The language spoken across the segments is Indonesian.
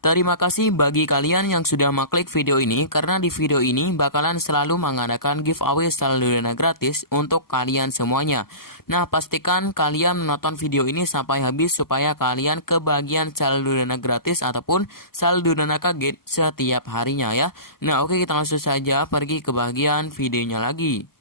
Terima kasih bagi kalian yang sudah mengklik video ini, karena di video ini bakalan selalu mengadakan giveaway saldo dana gratis untuk kalian semuanya. Nah, pastikan kalian menonton video ini sampai habis supaya kalian kebagian saldo dana gratis ataupun saldo dana kaget setiap harinya ya. Nah, oke, kita langsung saja pergi ke bagian videonya lagi.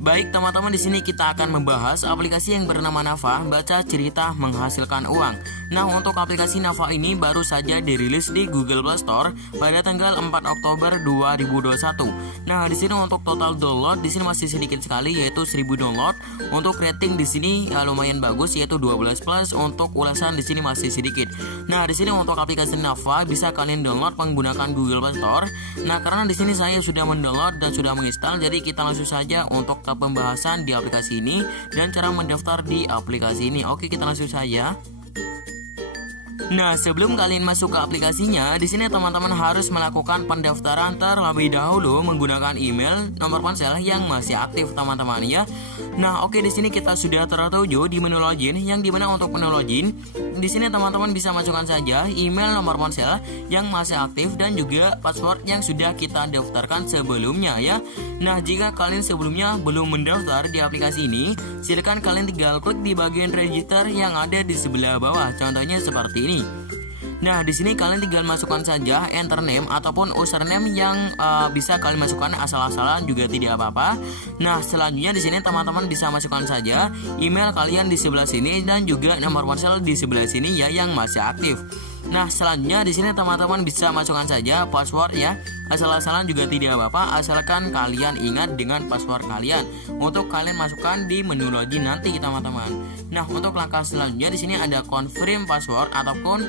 Baik teman-teman, di sini kita akan membahas aplikasi yang bernama Nafa, baca cerita menghasilkan uang. Nah, untuk aplikasi Nafa ini baru saja dirilis di Google Play Store pada tanggal 4 Oktober 2021. Nah, di sini untuk total download di sini masih sedikit sekali, yaitu 1000 download. Untuk rating di sini lumayan bagus, yaitu 12+. Untuk ulasan di sini masih sedikit. Nah, di sini untuk aplikasi Nafa bisa kalian download menggunakan Google Play Store. Nah, karena di sini saya sudah mendownload dan sudah menginstal, jadi kita langsung saja untuk pembahasan di aplikasi ini dan cara mendaftar di aplikasi ini. Oke, kita langsung saja. Nah, sebelum kalian masuk ke aplikasinya, di sini teman-teman harus melakukan pendaftaran terlebih dahulu menggunakan email, nomor ponsel yang masih aktif teman-teman ya. Nah, oke, di sini kita sudah tertuju di menu login, yang dimana untuk menu login di sini teman-teman bisa masukkan saja email, nomor ponsel yang masih aktif dan juga password yang sudah kita daftarkan sebelumnya ya. Nah, jika kalian sebelumnya belum mendaftar di aplikasi ini, silakan kalian tinggal klik di bagian register yang ada di sebelah bawah. Contohnya seperti ini. Nah, di sini kalian tinggal masukkan saja enter name ataupun username yang bisa kalian masukkan asal-asalan juga tidak apa-apa. Nah, selanjutnya di sini teman-teman bisa masukkan saja email kalian di sebelah sini dan juga nomor ponsel di sebelah sini ya yang masih aktif. Nah, selanjutnya di sini teman-teman bisa masukkan saja password ya. Asal-asalan juga tidak apa-apa, asalkan kalian ingat dengan password kalian untuk kalian masukkan di menu login nanti teman-teman. Nah, untuk langkah selanjutnya di sini ada confirm password ataupun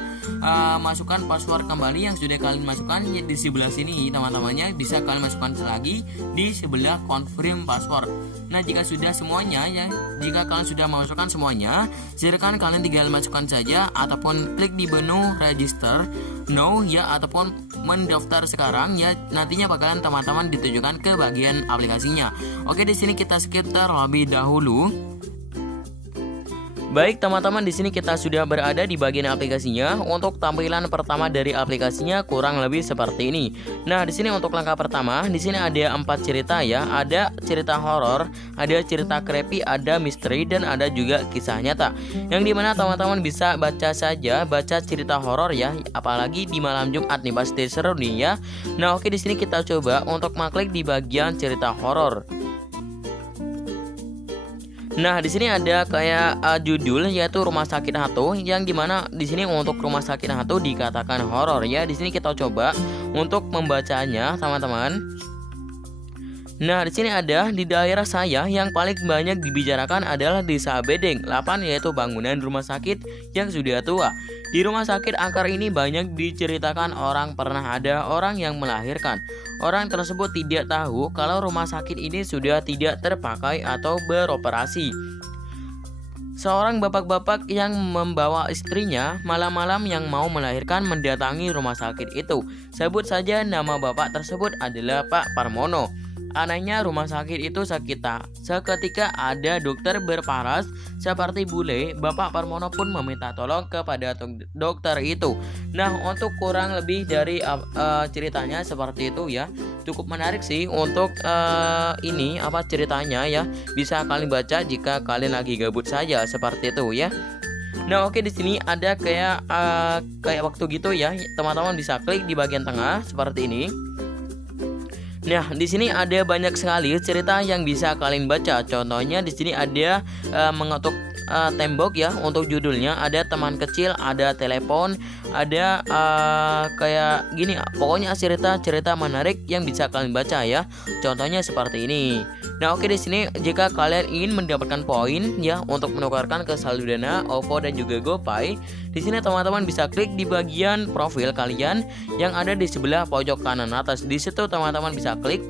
masukkan password kembali yang sudah kalian masukkan di sebelah sini teman-temannya, bisa kalian masukkan lagi di sebelah confirm password. Nah, jika sudah semuanya ya, jika kalian sudah memasukkan semuanya, silakan kalian tinggal masukkan saja ataupun klik di menu register now ya ataupun mendaftar sekarang ya. Nantinya bakalan teman-teman ditujukan ke bagian aplikasinya. Oke, di sini kita skip terlebih dahulu. Baik teman-teman, di sini kita sudah berada di bagian aplikasinya. Untuk tampilan pertama dari aplikasinya kurang lebih seperti ini. Nah, di sini untuk langkah pertama, di sini ada 4 cerita ya. Ada cerita horor, ada cerita creepy, ada misteri dan ada juga kisah nyata. Yang dimana teman-teman bisa baca saja, baca cerita horor ya. Apalagi di malam Jumat nih pasti seru nih ya. Nah, oke, di sini kita coba untuk mengklik di bagian cerita horor. Nah, di sini ada kayak judul yaitu Rumah Sakit Hantu, yang dimana di sini untuk Rumah Sakit Hantu dikatakan horor ya. Di sini kita coba untuk membacanya, teman-teman. Nah, di sini ada di daerah saya yang paling banyak dibicarakan adalah Desa Bedeng 8, yaitu bangunan rumah sakit yang sudah tua. Di rumah sakit angker ini banyak diceritakan orang pernah ada orang yang melahirkan. Orang tersebut tidak tahu kalau rumah sakit ini sudah tidak terpakai atau beroperasi. Seorang bapak-bapak yang membawa istrinya malam-malam yang mau melahirkan mendatangi rumah sakit itu. Sebut saja nama bapak tersebut adalah Pak Parmono. Anehnya rumah sakit itu seketika ada dokter berparas seperti bule. Bapak Parmono pun meminta tolong kepada dokter itu. Nah, untuk kurang lebih dari ceritanya seperti itu ya. Cukup menarik sih untuk ini ceritanya ya. Bisa kalian baca jika kalian lagi gabut saja seperti itu ya. Nah, oke, di sini ada kayak waktu gitu ya. Teman-teman bisa klik di bagian tengah seperti ini. Nah, di sini ada banyak sekali cerita yang bisa kalian baca. Contohnya di sini ada mengetuk tembok ya untuk judulnya, ada teman kecil, ada telepon, ada kayak gini, pokoknya cerita menarik yang bisa kalian baca ya. Contohnya seperti ini. Nah, oke, di sini jika kalian ingin mendapatkan poin ya untuk menukarkan ke saldo Dana, OVO dan juga GoPay, di sini teman-teman bisa klik di bagian profil kalian yang ada di sebelah pojok kanan atas. Di situ teman-teman bisa klik.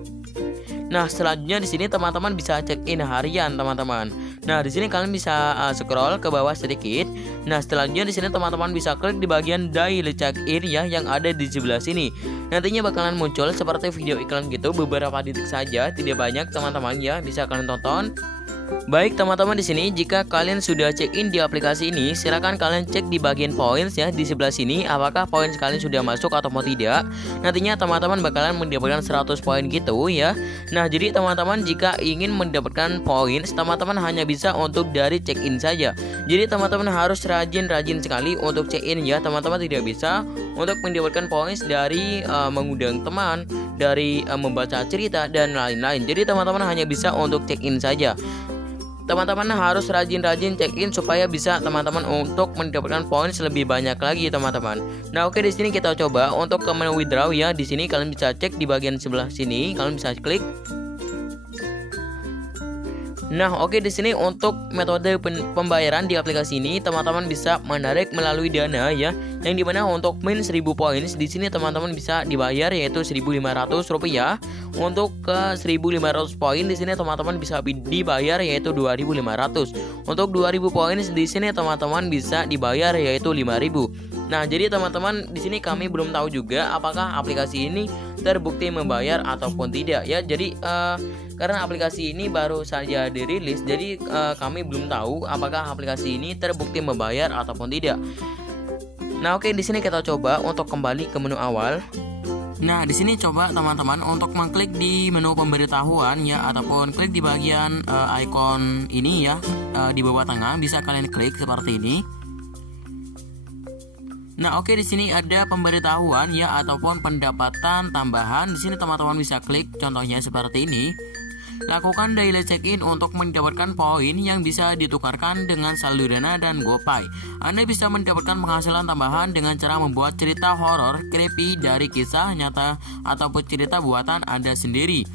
Nah, selanjutnya di sini teman-teman bisa check in harian, teman-teman. Nah, di sini kalian bisa scroll ke bawah sedikit. Nah, selanjutnya di sini teman-teman bisa klik di bagian daily check in ya yang ada di sebelah sini. Nantinya bakalan muncul seperti video iklan gitu, beberapa detik saja, tidak banyak teman-teman ya, bisa kalian tonton. Baik teman-teman, di sini jika kalian sudah check in di aplikasi ini, silakan kalian cek di bagian points ya di sebelah sini apakah poin kalian sudah masuk atau tidak. Nantinya teman-teman bakalan mendapatkan 100 poin gitu ya. Nah, jadi teman-teman jika ingin mendapatkan poin, teman-teman hanya bisa untuk dari check in saja. Jadi teman-teman harus rajin-rajin sekali untuk check in ya. Teman-teman tidak bisa untuk mendapatkan poin dari mengundang teman, dari membaca cerita dan lain-lain. Jadi teman-teman hanya bisa untuk check in saja. Teman-teman harus rajin-rajin check in supaya bisa teman-teman untuk mendapatkan poin lebih banyak lagi teman-teman. Nah, oke, di sini kita coba untuk ke menu withdraw ya. Di sini kalian bisa cek di bagian sebelah sini, kalian bisa klik. Nah, oke, di sini untuk metode pembayaran di aplikasi ini teman-teman bisa menarik melalui Dana ya, yang dimana untuk min 1000 poin di sini teman-teman bisa dibayar yaitu Rp1.500. Untuk ke 1.500 poin di sini teman-teman bisa dibayar yaitu 2.500. Untuk 2.000 poin di sini teman-teman bisa dibayar yaitu 5.000. Nah, jadi teman-teman di sini kami belum tahu juga apakah aplikasi ini terbukti membayar ataupun tidak ya. Jadi karena aplikasi ini baru saja dirilis, jadi kami belum tahu apakah aplikasi ini terbukti membayar ataupun tidak. Nah, oke, di sini kita coba untuk kembali ke menu awal. Nah, di sini coba teman-teman untuk mengklik di menu pemberitahuan ya, ataupun klik di bagian icon ini ya, di bawah tengah bisa kalian klik seperti ini. Nah, oke, di sini ada pemberitahuan ya ataupun pendapatan tambahan. Di sini teman-teman bisa klik contohnya seperti ini. Lakukan daily check-in untuk mendapatkan poin yang bisa ditukarkan dengan saldo Dana dan GoPay. Anda bisa mendapatkan penghasilan tambahan dengan cara membuat cerita horor, creepy dari kisah nyata ataupun cerita buatan Anda sendiri.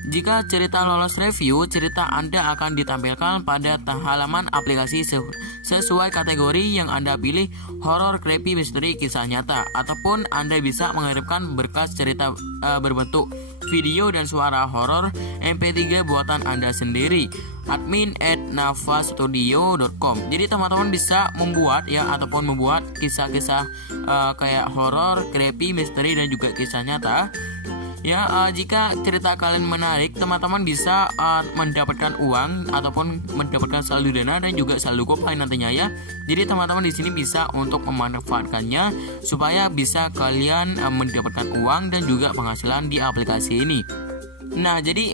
Jika cerita lolos review, cerita Anda akan ditampilkan pada halaman aplikasi sesuai kategori yang Anda pilih, horor, creepy, misteri, kisah nyata, ataupun Anda bisa mengirimkan berkas cerita berbentuk video dan suara horor MP3 buatan Anda sendiri. admin@navastudio.com. Jadi teman-teman bisa membuat ya ataupun membuat kisah-kisah kayak horor, creepy, misteri dan juga kisah nyata. Ya, jika cerita kalian menarik, teman-teman bisa mendapatkan uang ataupun mendapatkan saldo Dana dan juga saldo GoPay nantinya ya. Jadi teman-teman di sini bisa untuk memanfaatkannya supaya bisa kalian mendapatkan uang dan juga penghasilan di aplikasi ini. Nah, jadi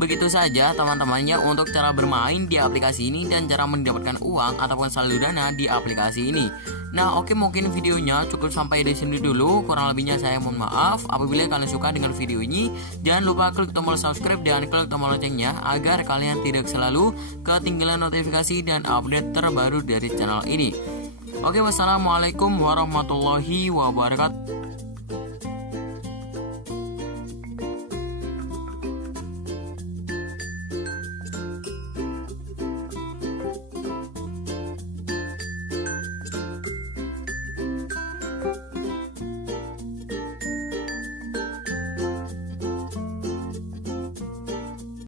begitu saja teman-temannya untuk cara bermain di aplikasi ini dan cara mendapatkan uang ataupun saldo Dana di aplikasi ini. Nah, oke, mungkin videonya cukup sampai di sini dulu. Kurang lebihnya saya mohon maaf. Apabila kalian suka dengan video ini, jangan lupa klik tombol subscribe dan klik tombol loncengnya agar kalian tidak selalu ketinggalan notifikasi dan update terbaru dari channel ini. Oke, wassalamualaikum warahmatullahi wabarakatuh.